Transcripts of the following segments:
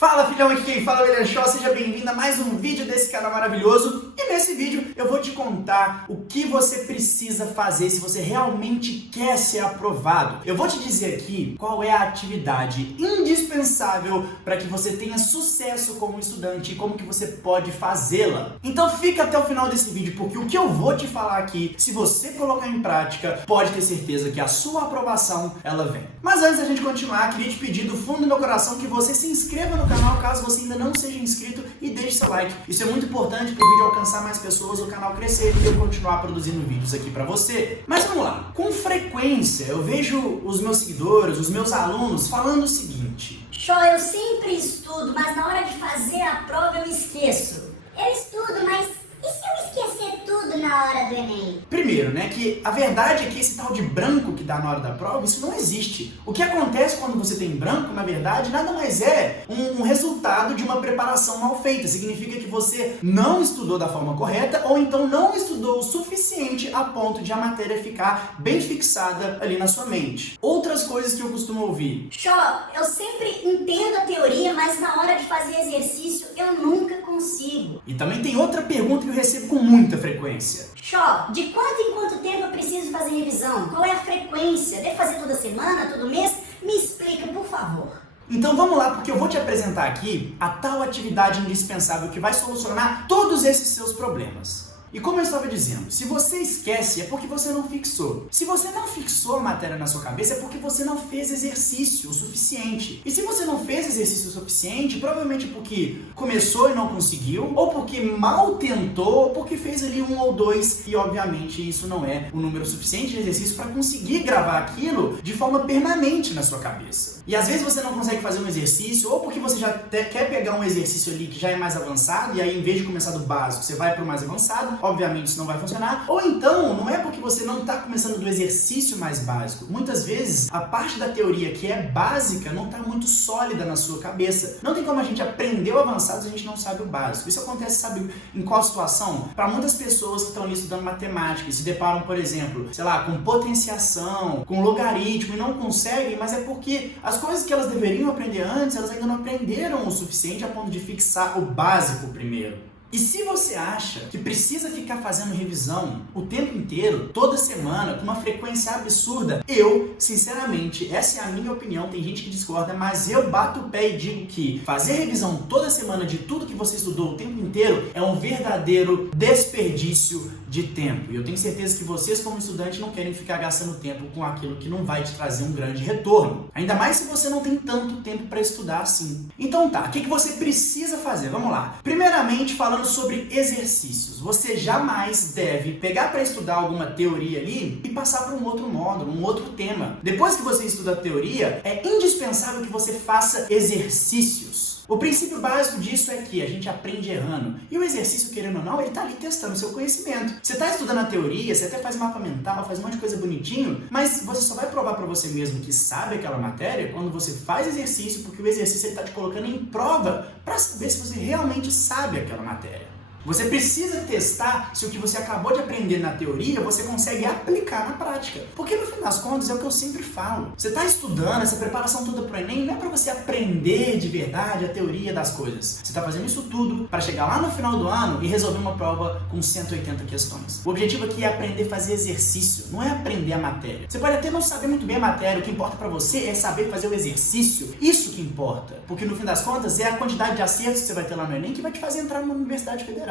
Fala filhão, aqui quem fala é o William Shaw, seja bem-vindo a mais um vídeo desse canal maravilhoso. E nesse vídeo eu vou te contar o que você precisa fazer se você realmente quer ser aprovado. Eu vou te dizer aqui qual é a atividade indispensável para que você tenha sucesso como estudante e como que você pode fazê-la. Então fica até o final desse vídeo, porque o que eu vou te falar aqui, se você colocar em prática, pode ter certeza que a sua aprovação, ela vem. Mas antes da gente continuar, queria te pedir do fundo do meu coração que você se inscreva no canal caso você ainda não seja inscrito e deixe seu like. Isso é muito importante para o vídeo alcançar mais pessoas, o canal crescer e eu continuar produzindo vídeos aqui para você. Mas vamos lá. Com frequência eu vejo os meus seguidores, os meus alunos falando o seguinte: Shaw, eu sempre estudo, mas na hora de fazer a prova eu esqueço. Eu estudo, mas e se eu esquecer tudo na hora do Enem? Primeiro, né, que a verdade é que esse tal de branco que dá na hora da prova, isso não existe. O que acontece quando você tem branco, na verdade, nada mais é um resultado de uma preparação mal feita. Significa que você não estudou da forma correta ou então não estudou o suficiente a ponto de a matéria ficar bem fixada ali na sua mente. Outras coisas que eu costumo ouvir: Shaw, eu sempre entendo a teoria, mas na hora de fazer exercício eu nunca consigo. E também tem outra pergunta que eu recebo com muita frequência: Shaw, de quanto em quanto tempo eu preciso fazer revisão? Qual é a frequência? Devo fazer toda semana, todo mês? Me explica, por favor. Então vamos lá, porque eu vou te apresentar aqui a tal atividade indispensável que vai solucionar todos esses seus problemas. E como eu estava dizendo, se você esquece é porque você não fixou. Se você não fixou a matéria na sua cabeça é porque você não fez exercício o suficiente. E se você não fez exercício o suficiente, provavelmente porque começou e não conseguiu, ou porque mal tentou, ou porque fez ali um ou dois, e obviamente isso não é um número suficiente de exercício para conseguir gravar aquilo de forma permanente na sua cabeça. E às vezes você não consegue fazer um exercício, ou porque você já quer pegar um exercício ali que já é mais avançado, e aí em vez de começar do básico, você vai para o mais avançado. Obviamente isso não vai funcionar. Ou então, não é porque você não está começando do exercício mais básico. Muitas vezes, a parte da teoria que é básica não está muito sólida na sua cabeça. Não tem como a gente aprender o avançado se a gente não sabe o básico. Isso acontece, sabe em qual situação? Para muitas pessoas que estão ali estudando matemática e se deparam, por exemplo, sei lá, com potenciação, com logaritmo e não conseguem, mas é porque as coisas que elas deveriam aprender antes, elas ainda não aprenderam o suficiente a ponto de fixar o básico primeiro. E se você acha que precisa ficar fazendo revisão o tempo inteiro, toda semana, com uma frequência absurda, eu, sinceramente, essa é a minha opinião, tem gente que discorda, mas eu bato o pé e digo que fazer revisão toda semana de tudo que você estudou o tempo inteiro é um verdadeiro desperdício de tempo. E eu tenho certeza que vocês, como estudantes, não querem ficar gastando tempo com aquilo que não vai te trazer um grande retorno. Ainda mais se você não tem tanto tempo para estudar assim. Então tá, o que você precisa fazer? Vamos lá. Primeiramente, falando sobre exercícios. Você jamais deve pegar para estudar alguma teoria ali e passar para um outro módulo, um outro tema. Depois que você estuda a teoria, é indispensável que você faça exercícios. O princípio básico disso é que a gente aprende errando. E o exercício, querendo ou não, ele tá ali testando o seu conhecimento. Você tá estudando a teoria, você até faz mapa mental, faz um monte de coisa bonitinho, mas você só vai provar para você mesmo que sabe aquela matéria quando você faz exercício, porque o exercício ele tá te colocando em prova para saber se você realmente sabe aquela matéria. Você precisa testar se o que você acabou de aprender na teoria você consegue aplicar na prática. Porque no fim das contas é o que eu sempre falo. Você está estudando essa preparação toda para o Enem não é para você aprender de verdade a teoria das coisas. Você está fazendo isso tudo para chegar lá no final do ano e resolver uma prova com 180 questões. O objetivo aqui é aprender a fazer exercício, não é aprender a matéria. Você pode até não saber muito bem a matéria, o que importa para você é saber fazer o exercício. Isso que importa. Porque no fim das contas é a quantidade de acertos que você vai ter lá no Enem que vai te fazer entrar numa universidade federal.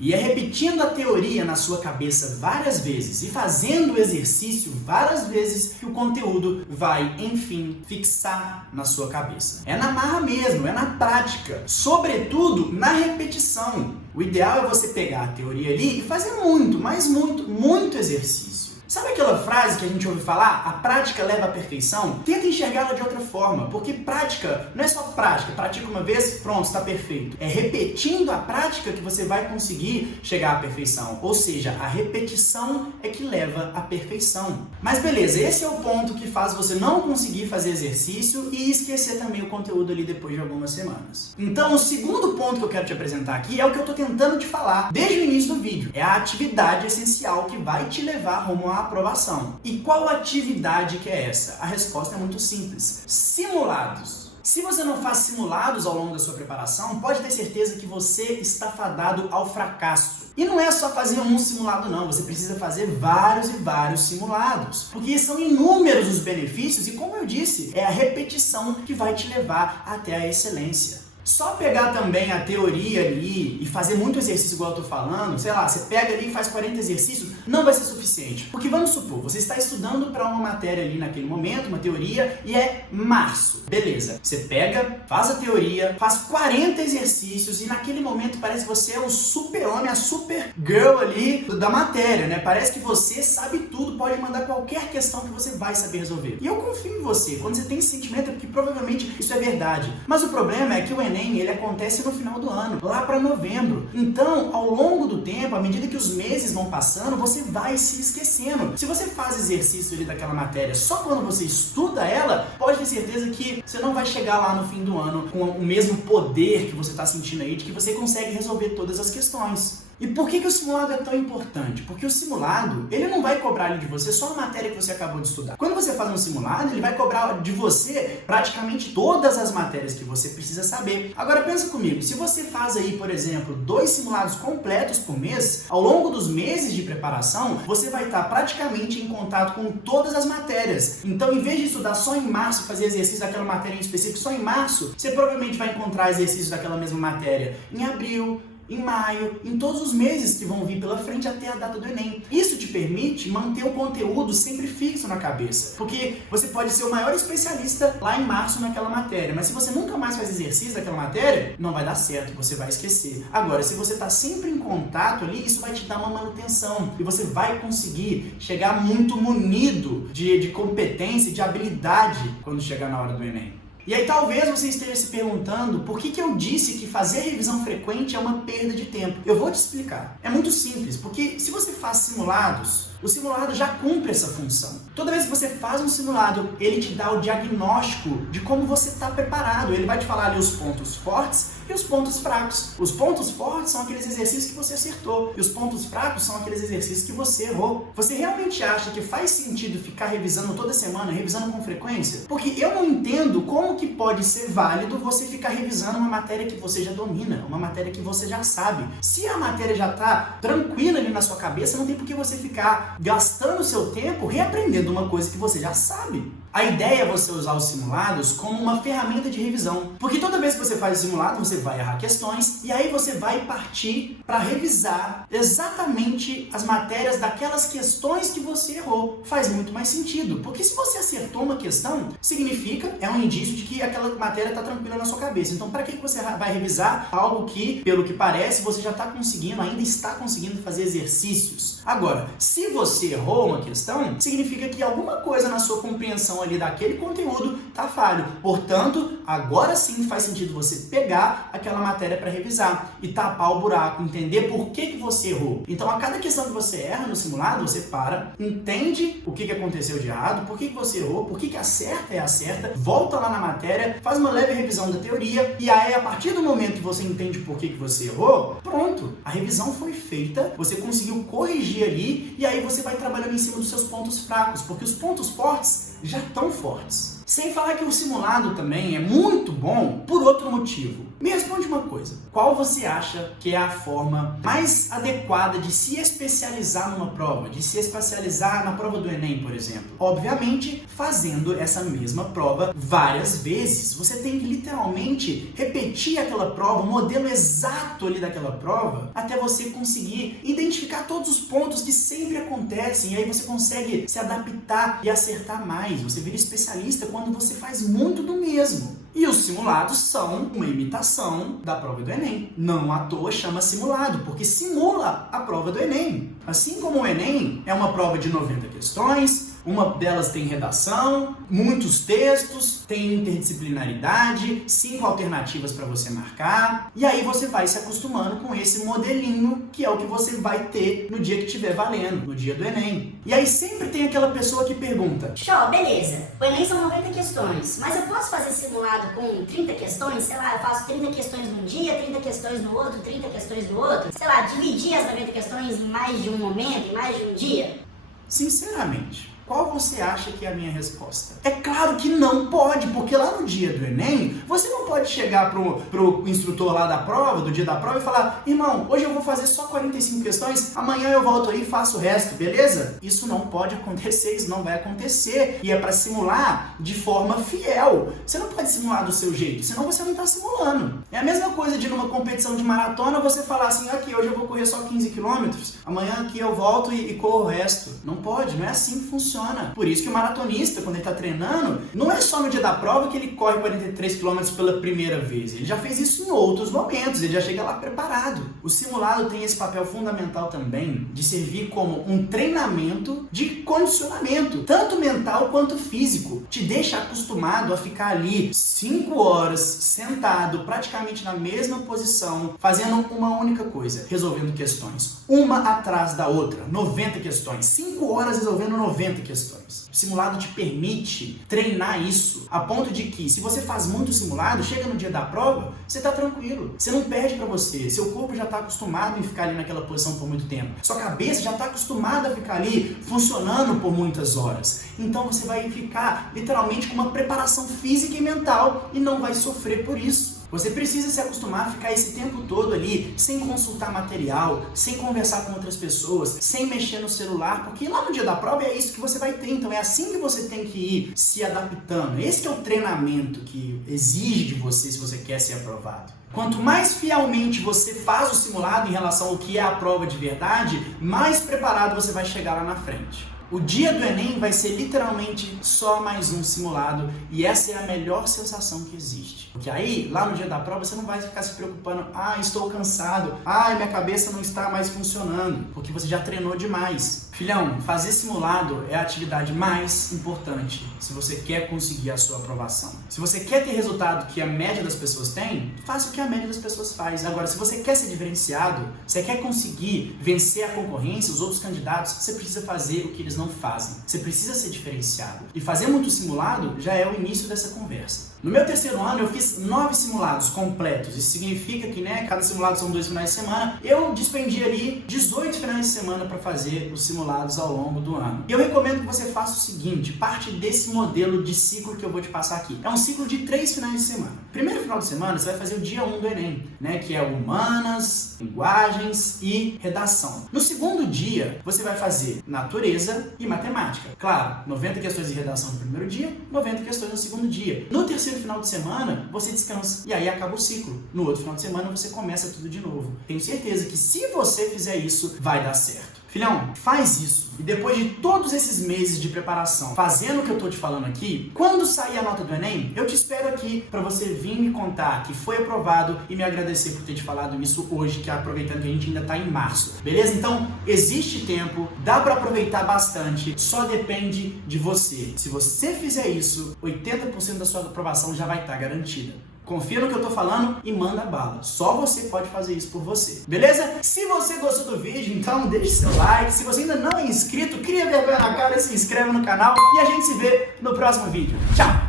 E é repetindo a teoria na sua cabeça várias vezes e fazendo o exercício várias vezes que o conteúdo vai, enfim, fixar na sua cabeça. É na marra mesmo, é na prática. Sobretudo na repetição. O ideal é você pegar a teoria ali e fazer muito, mas muito exercício. Sabe aquela frase que a gente ouve falar? A prática leva à perfeição? Tenta enxergá-la de outra forma, porque prática não é só prática. Pratica uma vez, pronto, está perfeito. É repetindo a prática que você vai conseguir chegar à perfeição. Ou seja, a repetição é que leva à perfeição. Mas beleza, esse é o ponto que faz você não conseguir fazer exercício e esquecer também o conteúdo ali depois de algumas semanas. Então, o segundo ponto que eu quero te apresentar aqui é o que eu estou tentando te falar desde o início do vídeo. É a atividade essencial que vai te levar rumo à aprovação. E qual atividade que é essa? A resposta é muito simples. Simulados. Se você não faz simulados ao longo da sua preparação, pode ter certeza que você está fadado ao fracasso. E não é só fazer um simulado não, você precisa fazer vários e vários simulados, porque são inúmeros os benefícios e, como eu disse, é a repetição que vai te levar até a excelência. Só pegar também a teoria ali e fazer muito exercício igual eu tô falando, sei lá, você pega ali e faz 40 exercícios, não vai ser suficiente. Porque vamos supor, você está estudando para uma matéria ali naquele momento, uma teoria, e é março. Beleza, você pega, faz a teoria, faz 40 exercícios e naquele momento parece que você é o super-homem, a super-girl ali da matéria, né? Parece que você sabe tudo, pode mandar qualquer questão que você vai saber resolver. E eu confio em você, quando você tem esse sentimento é porque provavelmente isso é verdade. Mas o problema é que o Enem, ele acontece no final do ano, lá para novembro. Então, ao longo do tempo, à medida que os meses vão passando, você vai se esquecendo. Se você faz exercício ali daquela matéria só quando você estuda ela, pode ter certeza que você não vai chegar lá no fim do ano com o mesmo poder que você está sentindo aí, de que você consegue resolver todas as questões. E por que o simulado é tão importante? Porque o simulado, ele não vai cobrar ali de você só a matéria que você acabou de estudar. Quando você faz um simulado, ele vai cobrar de você praticamente todas as matérias que você precisa saber. Agora pensa comigo, se você faz aí, por exemplo, 2 simulados completos por mês, ao longo dos meses de preparação, você vai estar praticamente em contato com todas as matérias. Então, em vez de estudar só em março, fazer exercício daquela matéria em específico só em março, você provavelmente vai encontrar exercícios daquela mesma matéria em abril, em maio, em todos os meses que vão vir pela frente até a data do Enem. Isso te permite manter o conteúdo sempre fixo na cabeça, porque você pode ser o maior especialista lá em março naquela matéria, mas se você nunca mais faz exercício daquela matéria, não vai dar certo, você vai esquecer. Agora, se você está sempre em contato ali, isso vai te dar uma manutenção e você vai conseguir chegar muito munido de competência, de habilidade quando chegar na hora do Enem. E aí talvez você esteja se perguntando por que eu disse que fazer revisão frequente é uma perda de tempo. Eu vou te explicar. É muito simples, porque se você faz simulados, o simulado já cumpre essa função. Toda vez que você faz um simulado, ele te dá o diagnóstico de como você está preparado. Ele vai te falar ali os pontos fortes e os pontos fracos. Os pontos fortes são aqueles exercícios que você acertou e os pontos fracos são aqueles exercícios que você errou. Você realmente acha que faz sentido ficar revisando toda semana, revisando com frequência? Porque eu não entendo como que pode ser válido você ficar revisando uma matéria que você já domina, uma matéria que você já sabe. Se a matéria já está tranquila ali na sua cabeça, não tem por que você ficar gastando o seu tempo reaprendendo uma coisa que você já sabe. A ideia é você usar os simulados como uma ferramenta de revisão, porque toda vez que você faz o simulado, você vai errar questões e aí você vai partir para revisar exatamente as matérias daquelas questões que você errou. Faz muito mais sentido, porque se você acertou uma questão, significa, é um indício de que aquela matéria está tranquila na sua cabeça. Então, para que você vai revisar algo que, pelo que parece, você já está conseguindo, ainda está conseguindo fazer exercícios? Agora, se você errou uma questão, significa que alguma coisa na sua compreensão ali daquele conteúdo tá falho. Portanto, agora sim faz sentido você pegar aquela matéria para revisar e tapar o buraco, entender por que você errou. Então, a cada questão que você erra no simulado, você para, entende o que aconteceu de errado, por que você errou, por que a certa é a certa, volta lá na matéria, faz uma leve revisão da teoria e aí, a partir do momento que você entende por que você errou, pronto, a revisão foi feita, você conseguiu corrigir ali e aí você vai trabalhando em cima dos seus pontos fracos, porque os pontos fortes já estão fortes. Sem falar que o simulado também é muito bom por outro motivo. Me responde uma coisa, qual você acha que é a forma mais adequada de se especializar numa prova, de se especializar na prova do Enem, por exemplo? Obviamente, fazendo essa mesma prova várias vezes. Você tem que literalmente repetir aquela prova, o modelo exato ali daquela prova, até você conseguir identificar todos os pontos que sempre acontecem, e aí você consegue se adaptar e acertar mais. Você vira especialista quando você faz muito do mesmo. E os simulados são uma imitação da prova do Enem. Não à toa chama simulado, porque simula a prova do Enem. Assim como o Enem é uma prova de 90 questões, uma delas tem redação, muitos textos, tem interdisciplinaridade, 5 alternativas para você marcar, e aí você vai se acostumando com esse modelinho que é o que você vai ter no dia que estiver valendo, no dia do Enem. E aí sempre tem aquela pessoa que pergunta: show, beleza, o Enem são 90 questões, mas eu posso fazer simulado com 30 questões? Sei lá, eu faço 30 questões num dia, 30 questões no outro, 30 questões no outro? Sei lá, dividir as 90 questões em mais de um momento, em mais de um dia? Sinceramente, Qual você acha que é a minha resposta? É claro que não pode, porque lá no dia do Enem, você não pode chegar pro instrutor lá da prova, do dia da prova, e falar: irmão, hoje eu vou fazer só 45 questões, amanhã eu volto aí e faço o resto, beleza? Isso não pode acontecer, isso não vai acontecer. E é para simular de forma fiel. Você não pode simular do seu jeito, senão você não está simulando. É a mesma coisa de numa competição de maratona você falar assim: aqui, hoje eu vou correr só 15 quilômetros, amanhã aqui eu volto e corro o resto. Não pode, não é assim que funciona. Por isso que o maratonista, quando ele está treinando, não é só no dia da prova que ele corre 43 quilômetros pela primeira vez. Ele já fez isso em outros momentos, ele já chega lá preparado. O simulado tem esse papel fundamental também de servir como um treinamento de condicionamento, tanto mental quanto físico. Te deixa acostumado a ficar ali 5 horas sentado, praticamente na mesma posição, fazendo uma única coisa, resolvendo questões, uma atrás da outra, 90 questões, 5 horas resolvendo 90 questões. O simulado te permite treinar isso, a ponto de que, se você faz muito simulado, chega no dia da prova, você tá tranquilo, você não perde pra você, seu corpo já tá acostumado em ficar ali naquela posição por muito tempo, sua cabeça já tá acostumada a ficar ali funcionando por muitas horas, então você vai ficar literalmente com uma preparação física e mental e não vai sofrer por isso. Você precisa se acostumar a ficar esse tempo todo ali, sem consultar material, sem conversar com outras pessoas, sem mexer no celular, porque lá no dia da prova é isso que você vai ter, então é assim que você tem que ir se adaptando. Esse que é o treinamento que exige de você se você quer ser aprovado. Quanto mais fielmente você faz o simulado em relação ao que é a prova de verdade, mais preparado você vai chegar lá na frente. O dia do Enem vai ser literalmente só mais um simulado e essa é a melhor sensação que existe. Porque aí, lá no dia da prova, você não vai ficar se preocupando: estou cansado, minha cabeça não está mais funcionando, porque você já treinou demais. Filhão, fazer simulado é a atividade mais importante se você quer conseguir a sua aprovação. Se você quer ter resultado que a média das pessoas tem, faça o que a média das pessoas faz. Agora, se você quer ser diferenciado, você quer conseguir vencer a concorrência, os outros candidatos, você precisa fazer o que eles não fazem. Você precisa ser diferenciado. E fazer muito simulado já é o início dessa conversa. No meu terceiro ano, eu fiz 9 simulados completos. Isso significa que, cada simulado são 2 finais de semana. Eu despendi ali 18 finais de semana para fazer os simulados ao longo do ano. E eu recomendo que você faça o seguinte: parte desse modelo de ciclo que eu vou te passar aqui. É um ciclo de 3 finais de semana. Primeiro final de semana, você vai fazer o dia 1 do Enem, que é humanas, linguagens e redação. No segundo dia, você vai fazer natureza e matemática. Claro, 90 questões de redação no primeiro dia, 90 questões no segundo dia. No terceiro final de semana, você descansa. E aí acaba o ciclo. No outro final de semana, você começa tudo de novo. Tenho certeza que se você fizer isso, vai dar certo. Filhão, faz isso. E depois de todos esses meses de preparação, fazendo o que eu tô te falando aqui, quando sair a nota do Enem, eu te espero aqui para você vir me contar que foi aprovado e me agradecer por ter te falado isso hoje, que aproveitando que a gente ainda tá em março. Beleza? Então, existe tempo, dá para aproveitar bastante, só depende de você. Se você fizer isso, 80% da sua aprovação já vai estar garantida. Confia no que eu tô falando e manda bala. Só você pode fazer isso por você. Beleza? Se você gostou do vídeo, então deixe seu like. Se você ainda não é inscrito, cria vergonha na cara e se inscreve no canal. E a gente se vê no próximo vídeo. Tchau!